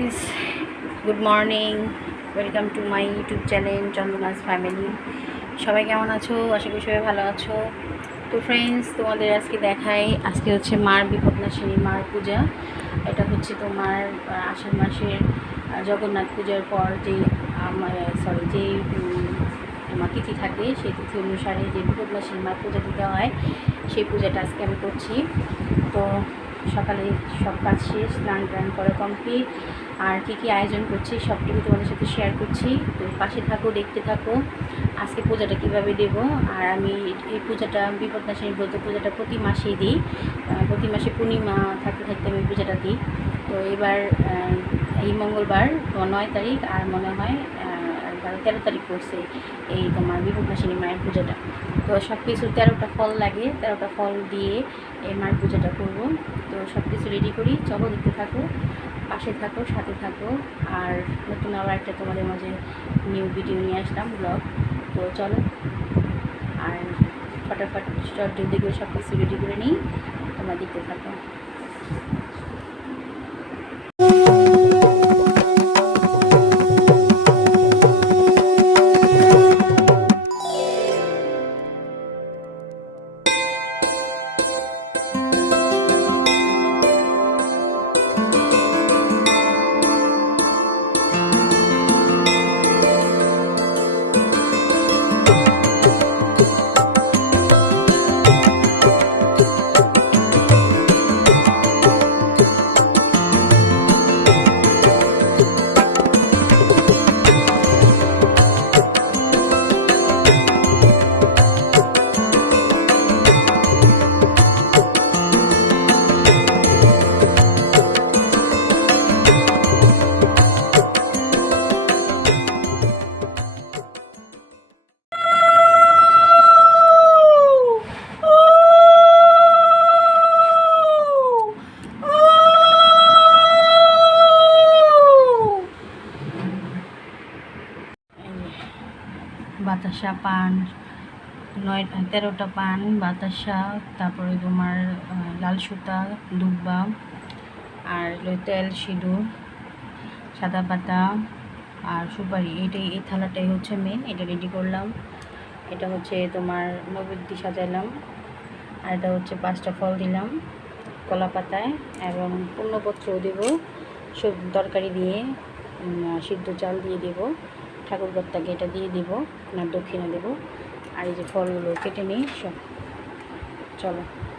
Friends good morning welcome to my YouTube channel Chandana's family সবাই কেমন আছো? আশা করি সবাই ভালো আছো। তো ফ্রেন্ডস তোমাদের আজকে দেখাই, আজকে হচ্ছে মার বিপদনাশিনী, মার পূজা। এটা হচ্ছে তোমার আষাঢ় মাসের জগন্নাথ পূজার পর যে সরি যে তোমার তিথি থাকে, সেই তিথি অনুসারে যে বিপদনাশিনী মার পূজা দিতে হয়, সেই পূজাটা আজকে আমি করছি। তো সকালে সব কাজ শেষ, স্নান টান করা কমপ্লিট আর কী কী আয়োজন করছি সবটুকু তোমাদের সাথে শেয়ার করছি। তো পাশে থাকো, দেখতে থাকো, আজকে পূজাটা কীভাবে দেব। আর আমি এই পূজাটা বিপদনাশিনী ব্রত পূজাটা প্রতি মাসেই দিই। প্রতি মাসে পূর্ণিমা থাকতে থাকতে আমি পূজাটা দিই। তো এবার এই মঙ্গলবার নয় তারিখ, আর মনে হয় তেরো তারিখ পড়ছে এই তোমার বিপদনাশিনী মায়ের পূজাটা। তো সব কিছু তেরোটা ফল লাগে, তেরোটা ফল দিয়ে এই মায়ের পূজাটা করব। তো সব কিছু রেডি করি। চলো দেখতে থাকো, পাশে থাকো, সাথে থাকো। আর নতুন আবার একটা তোমাদের মাঝে নিউ ভিডিও নিয়ে আসলাম ব্লগ তো চলো, আর ফটাফট শর্ট দিকে সব কিছু রেডি করে নিই, তোমরা দেখতে থাকো। বাতাসা পান নয় তেরোটা পান, বাতাসা, তারপরে তোমার লাল সুতা, দুব্বা, আর তেল, সিঁদুর, সাদা পাতা আর সুপারি। এইটাই, এই থালাটাই হচ্ছে মেন এটা রেডি করলাম। এটা হচ্ছে তোমার নবদ্বী সাজালাম। আর এটা হচ্ছে পাঁচটা ফল দিলাম কলা পাতায় এবং পূর্ণপত্রও দেবো। সব তরকারি দিয়ে সিদ্ধ চাল দিয়ে দেবো। ঠাকুর কর্তাকে এটা দিয়ে দেবো, আপনার দক্ষিণে দেবো। আর এই যে ফলগুলো কেটে নিই, সব। চলো।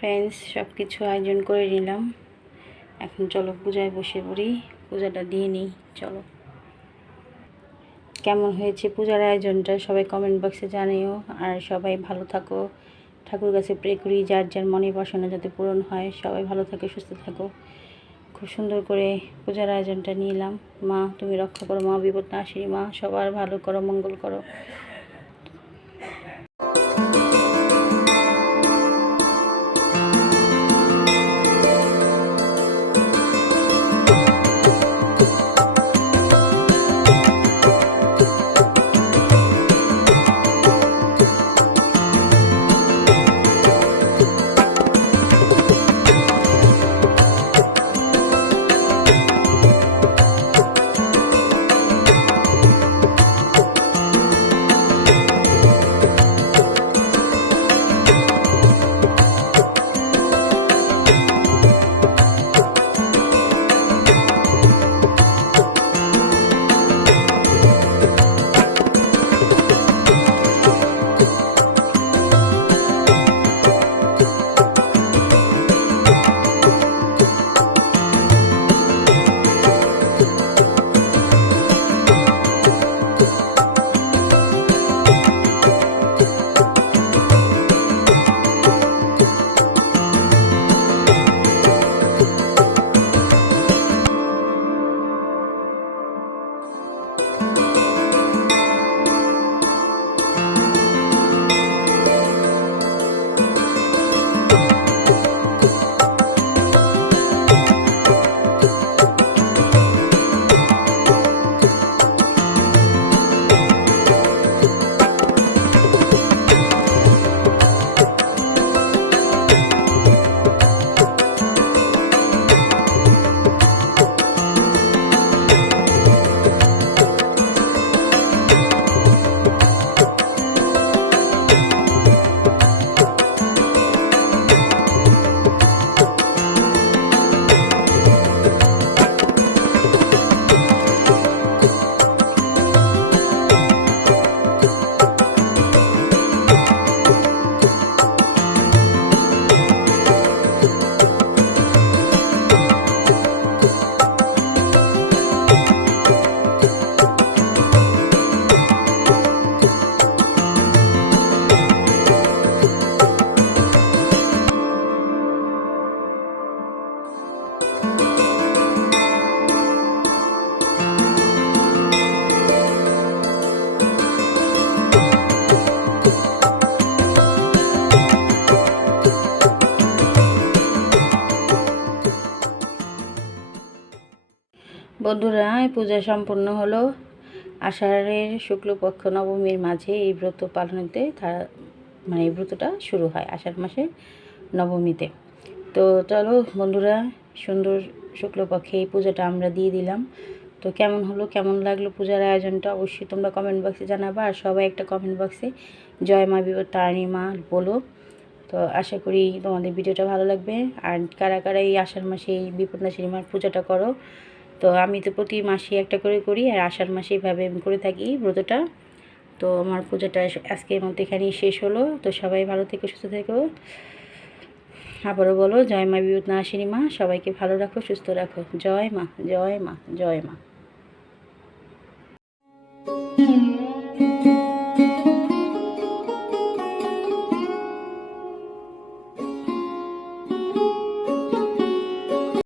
ফ্রেন্ডস সব কিছু আয়োজন করে নিলাম। এখন চলো পূজায় বসে পড়ি। পূজাটা দিয়ে নিই, চলো। কেমন হয়েছে পূজার আয়োজনটা সবাই কমেন্ট বক্সে জানিও। আর সবাই ভালো থাকো। ঠাকুর কাছে প্রে করি, যার যার মনে বাসনা যাতে পূরণ হয়, সবাই ভালো থাকো, সুস্থ থাকো। খুব সুন্দর করে পূজার আয়োজনটা নিলাম। মা, তুমি রক্ষা করো, মা, বিপদ না আসি মা, সবার ভালো করো, মঙ্গল করো। বন্ধুরা পূজা সম্পূর্ণ হলো আষাঢ়ের শুক্লপক্ষ নবমীর মাঝে এই ব্রত পালনেতে তারা মানে এই ব্রতটা শুরু হয় আষাঢ় মাসের নবমীতে। তো চলো বন্ধুরা, সুন্দর শুক্লপক্ষে এই পূজাটা আমরা দিয়ে দিলাম। তো কেমন হলো, কেমন লাগল পূজার আয়োজনটা অবশ্যই তোমরা কমেন্ট বক্সে জানাবা। আর সবাই একটা কমেন্ট বক্সে জয় মা বিপদ তারিণী মা বলো। তো আশা করি তোমাদের ভিডিওটা ভালো লাগবে। আর কারা কারা এই আষাঢ় মাসে এই বিপদনাশিনী মার পূজাটা করো তো আমি তো প্রতি মাসে একটা করে করি আর আষাঢ় মাসে এইভাবে আমি করে থাকি ব্রতটা। তো আমার পূজাটা আজকের মধ্যে এখানেই শেষ হলো। তো সবাই ভালো থেকে, সুস্থ থেকো। আবারও বলো, জয় মা বিভূত না আসেনি মা। সবাইকে ভালো রাখো, সুস্থ রাখো। জয় মা জয় মা জয় মা।